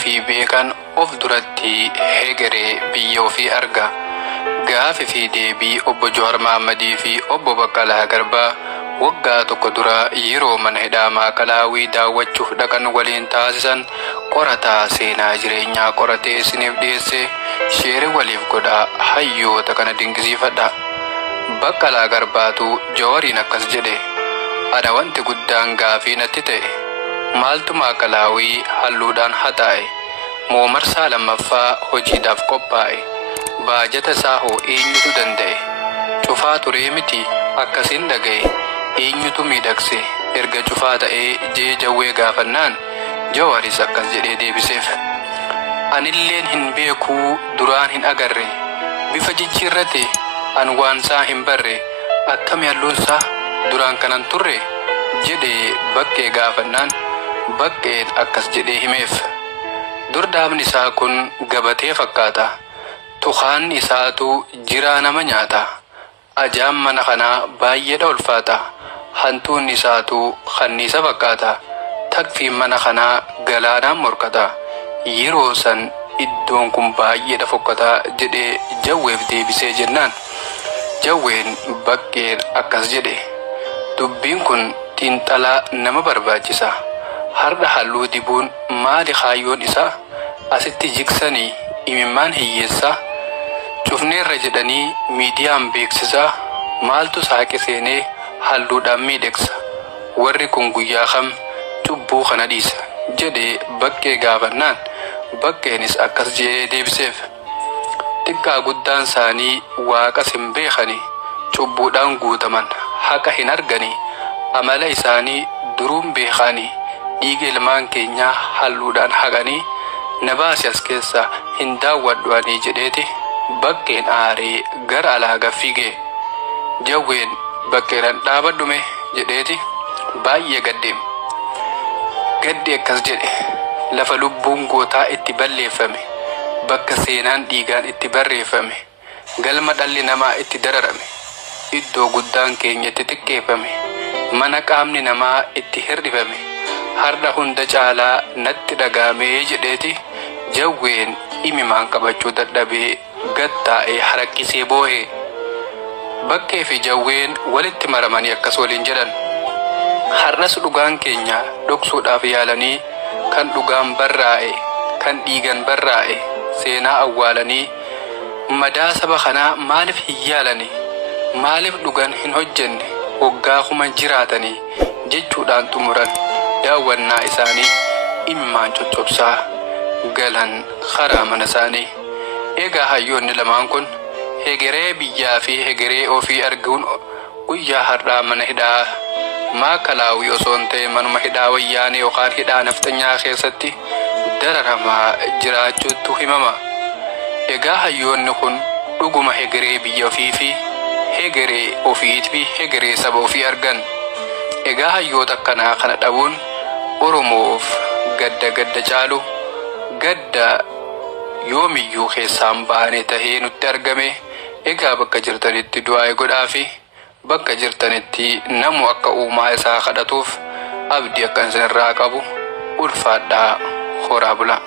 ofii beekan of duratti hegeree biyya ofii arga. Gaafii fi deebii obbo Jawaar Mohammadii fi obbo Baqqalaa Garbaa waggaa tokko dura yeroo mana hidhaa Maakalaawii daawwachuuf dhaqan waliin taasisan qorataa seenaa jireenyaa qoratee isiniif dhiyeesse sheere waliif godhaa hayyoota kana dinqisiifadha. Baqqalaa Garbaatu Jawaariin akkas jedhe. Ana wanti guddaan gaafii natti ta'e maaltu Maakalaawii halluudhaan hataa'e moo marsaa lammaffaa hojiidhaaf qophaa'e baajata isaa hoo eenyutu danda'e cufaa turee miti akkasiin dhaga'e eenyutu miidhagse erga cufaa ta'ee jee Jawwee gaafannaan Jawaaris akkas jedhee deebiseef. Anilleen hin beekuu duraan hin agarre bifa jijjiirrate an waansaa hin barre akkami halluunsaa duraan kanan turre jedhee Baqqee gaafannaan Baqqeen akkas jedhee himeef. Durdaamni isaa kun gabatee fakkaata. Tuqaan isaatu jiraa nama nyaata. Ajaan mana kanaa baay'eedha ulfaata. Hantuun isaatu kanniisa fakkaata. Takfiin mana kanaa galaanaan morkata. Yeroo san iddoon kun baay'eedha fokkata jedhee Jawweef deebisee jennaan Jawween Baqqeen akkas jedhe. Dubbiin kun xiinxalaa nama barbaachisa. Har'a halluu dibuun maali kaayyoon isaa? Asitti jiksanii imimmaan hiyyeessaa? Cufneerra jedhanii miidiyaan beeksisaa? Maaltu saaqe seenee halluudhaan miidhagsa? Warri kun guyyaa kam cubbuu kana dhiisa jedhee Baqqee gaafannaan Baqqeenis akkas jedhee deebiseef. Xiqqaa guddaan isaanii waaqas hin beekani cubbuudhaan guutaman haqa hin argani amala isaanii duruun beekani dhiiga ilmaan keenyaa halluudhaan haqanii na baasi as keessa hin daawwadhuanii jedheeti Baqqeen aaree gara alaa gaffigee. Jawween Baqqeedhaan dhaabadhume jedheeti baay'ee gaddeem. Gaddi akkas jedhe. Lafa lubbuun gootaa itti balleeffame bakka seenaan dhiigaan itti barreeffame galma dhalli namaa itti dararame iddoo guddaan keenyatti xiqqeeffame mana qaamni namaa itti hir'ifame har'a hunda caalaa natti dhagaamee jedheeti Jawween imimaan qabachuu dadhabee gattaa'ee haraqqisee boo'ee. Baqqee fi Jawween walitti maramanii akkas waliin jedhan. Har'as dhugaan keenya dhoksuudhaaf yaalanii kan dhugaan barraa'e kan dhiigan barraa'e seenaa awwaalanii madaa saba kanaa maaliif hin yaalani maaliif dhugan hin hojjenne waggaa kuma jiraatanii jechuudhaan xumuran daawwannaa isaanii imimmaan coccobsaa galan karaa mana isaanii. Egaa hayyoonni lamaan kun hegeree biyyaa fi hegeree ofii arguun guyyaa har'aa mana hidhaa Maakalaawii osoo hin ta'e manuma hidhaa wayyaanee yookaan hidhaa nafxanyaa keessatti dararamaa jiraachuutu himama. Egaa hayyoonni kun dhuguma hegeree biyya ofii fi hegeree ofiit fi hegeree saba ofii argan. Egaa hayyoota akkanaa kana dhabuun Oromoof gadda caalu gadda yoomiyyuu keessaan bahane tahee nutti argame. Egaa bakka jirtanitti du'aa godhaafi bakka jirtanitti namu akka uumaa isaa kadhatuuf abdii akka isinirraa qabu ulfaadhaa horaa bulaa.